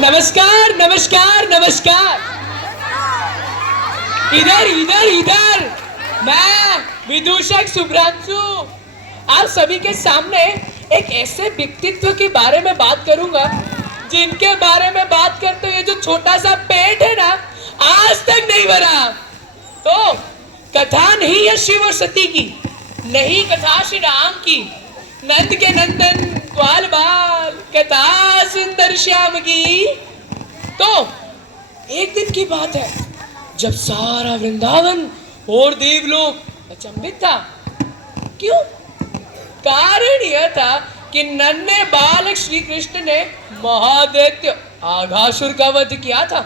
नमस्कार नमस्कार नमस्कार। इधर इधर इधर मैं विदूषक शुभ्रांशु आप सभी के सामने एक ऐसे व्यक्तित्व के बारे में बात करूंगा जिनके बारे में बात करते हुए जो छोटा सा पेट है ना आज तक नहीं भरा। तो कथा नहीं है शिव और सती की, नहीं कथा श्री राम की, नंद के नंदन ग्वाल बाल कथा सुंदर श्याम की। तो एक दिन की बात है जब सारा वृंदावन और देवलोक अचंभित था। क्यों? कारण यह था कि नन्हे बालक श्री कृष्ण ने महादैत्य आघासुर का वध किया था।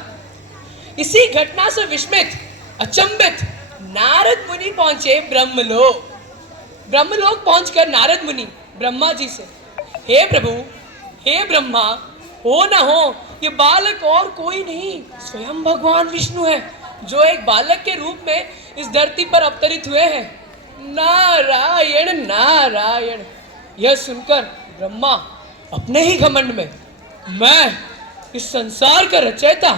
इसी घटना से विस्मित अचंभित नारद मुनि पहुंचे ब्रह्मलोक। ब्रह्मलोक पहुंचकर नारद मुनि ब्रह्मा जी से, हे प्रभु, हे ब्रह्मा, हो न हो ये बालक और कोई नहीं स्वयं भगवान विष्णु है जो एक बालक के रूप में इस धरती पर अवतरित हुए हैं। नारायण नारायण। यह सुनकर ब्रह्मा अपने ही घमंड में, मैं इस संसार का रचयिता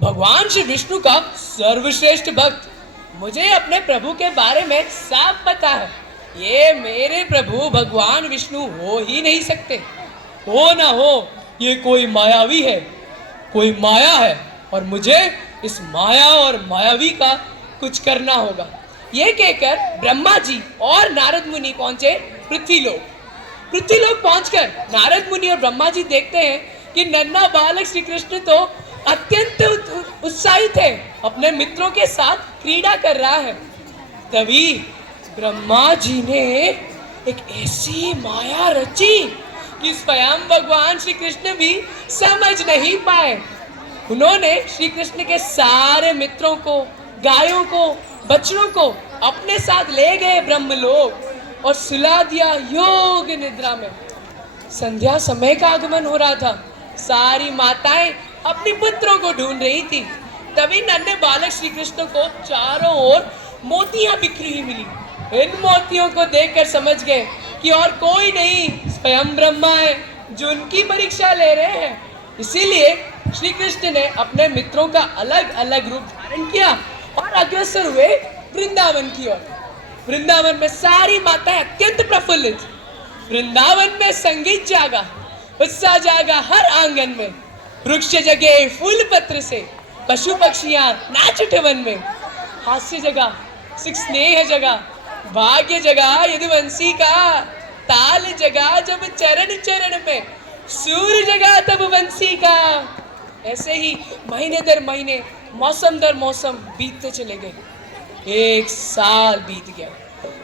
भगवान श्री विष्णु का सर्वश्रेष्ठ भक्त, मुझे अपने प्रभु के बारे में साफ पता है, ये मेरे प्रभु भगवान विष्णु हो ही नहीं सकते। हो ना हो ये कोई मायावी है, कोई माया है और मुझे इस माया और मायावी का कुछ करना होगा। ये कहकर ब्रह्मा जी और नारद मुनि पहुंचे पृथ्वीलोक। पृथ्वीलोक पहुंचकर नारद मुनि और ब्रह्मा जी देखते हैं कि नन्हा बालक श्री कृष्ण तो अत्यंत उत्साहित है, अपने मित्रों के साथ क्रीड़ा कर रहा है। तभी ब्रह्मा जी ने एक ऐसी माया रची कि स्वयं भगवान श्री कृष्ण भी समझ नहीं पाए। उन्होंने श्री कृष्ण के सारे मित्रों को, गायों को, बच्चों को अपने साथ ले गए ब्रह्मलोक और सुला दिया योग निद्रा में। संध्या समय का आगमन हो रहा था, सारी माताएं अपने पुत्रों को ढूंढ रही थी। तभी नन्हे बालक श्री कृष्ण को चारों ओर मोतियां बिखरी हुई मिली। इन मोतियों को देखकर समझ गए कि और कोई नहीं स्वयं ब्रह्मा है जो उनकी परीक्षा ले रहे हैं। इसीलिए श्री कृष्ण ने अपने मित्रों का अलग अलग रूप धारण किया और अग्रसर हुए वृंदावन की ओर। वृंदावन में सारी माताएं अत्यंत प्रफुल्लित। वृंदावन में संगीत जागा, उत्साह जागा हर आंगन में। वृक्ष जगे फूल पत्र से, पशु पक्षियां नाच उठे वन में। हास्य जगा, स्नेह जगा, भाग्य जगा यदुवंशी का। ताल जगा जब चरण चरण में, सूर्य जगा तब वंशी का। ऐसे ही महीने दर महीने, मौसम दर मौसम बीतते चले गए। एक साल बीत गया।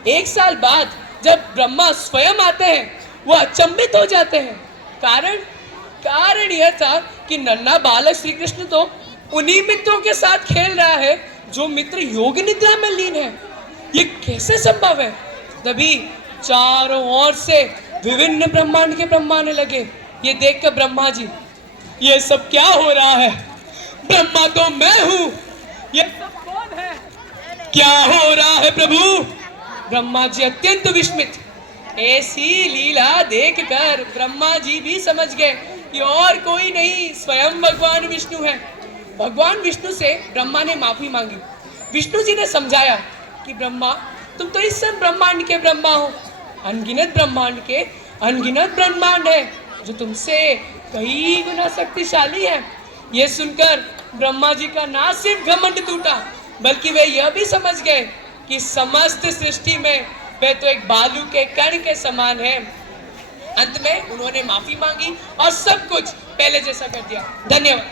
एक साल बाद जब ब्रह्मा स्वयं आते हैं वो अचंभित हो जाते हैं। कारण यह था कि नन्हा बालक श्री कृष्ण तो उन्हीं मित्रों के साथ खेल रहा है जो मित्र योग निद्रा में लीन है। ये कैसे संभव है? तभी चारों ओर से विभिन्न ब्रह्मांड के ब्रह्मा आने लगे। ये देखकर ब्रह्मा जी, ये सब क्या हो रहा है? ब्रह्मा तो मैं हूँ, ये सब कौन है? क्या हो रहा है प्रभु? ब्रह्मा जी अत्यंत विस्मित। ऐसी लीला देखकर ब्रह्मा जी भी समझ गए कि और कोई नहीं स्वयं भगवान विष्णु है। भगवान विष्णु से ब्रह्मा ने माफी मांगी। विष्णु जी ने समझाया कि ब्रह्मा, तुम तो इस सब ब्रह्मांड के ब्रह्मा हो, अनगिनत ब्रह्मांड के अनगिनत ब्रह्मांड है जो तुमसे कई गुना शक्तिशाली है। यह सुनकर ब्रह्मा जी का ना सिर्फ घमंड टूटा बल्कि वे यह भी समझ गए कि समस्त सृष्टि में वे तो एक बालू के कण के समान है। अंत में उन्होंने माफी मांगी और सब कुछ पहले जैसा कर दिया। धन्यवाद।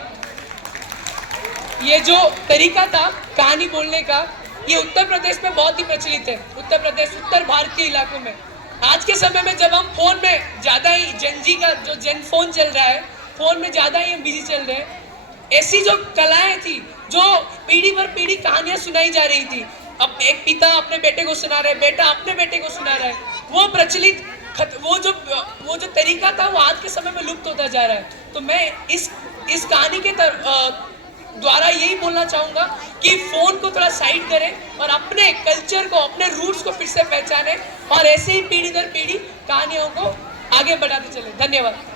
ये जो तरीका था कहानी बोलने का, ये उत्तर प्रदेश में बहुत ही प्रचलित है। उत्तर प्रदेश, उत्तर भारत के इलाकों में आज के समय में जब हम फोन में ज़्यादा ही जेनजी का जो जेन फोन चल रहा है, फोन में ज़्यादा ही हम बिजी चल रहे हैं, ऐसी जो कलाएं थी, जो पीढ़ी भर पीढ़ी कहानियां सुनाई जा रही थी, अब एक पिता अपने बेटे को सुना रहे, बेटा अपने बेटे को सुना रहा है, वो प्रचलित वो जो तरीका था वो आज के समय में लुप्त होता जा रहा है। तो मैं इस कहानी के द्वारा यही बोलना चाहूँगा कि फ़ोन को थोड़ा साइड करें और अपने कल्चर को, अपने रूट्स को फिर से पहचानें और ऐसे ही पीढ़ी दर पीढ़ी कहानियों को आगे बढ़ाते चलें। धन्यवाद।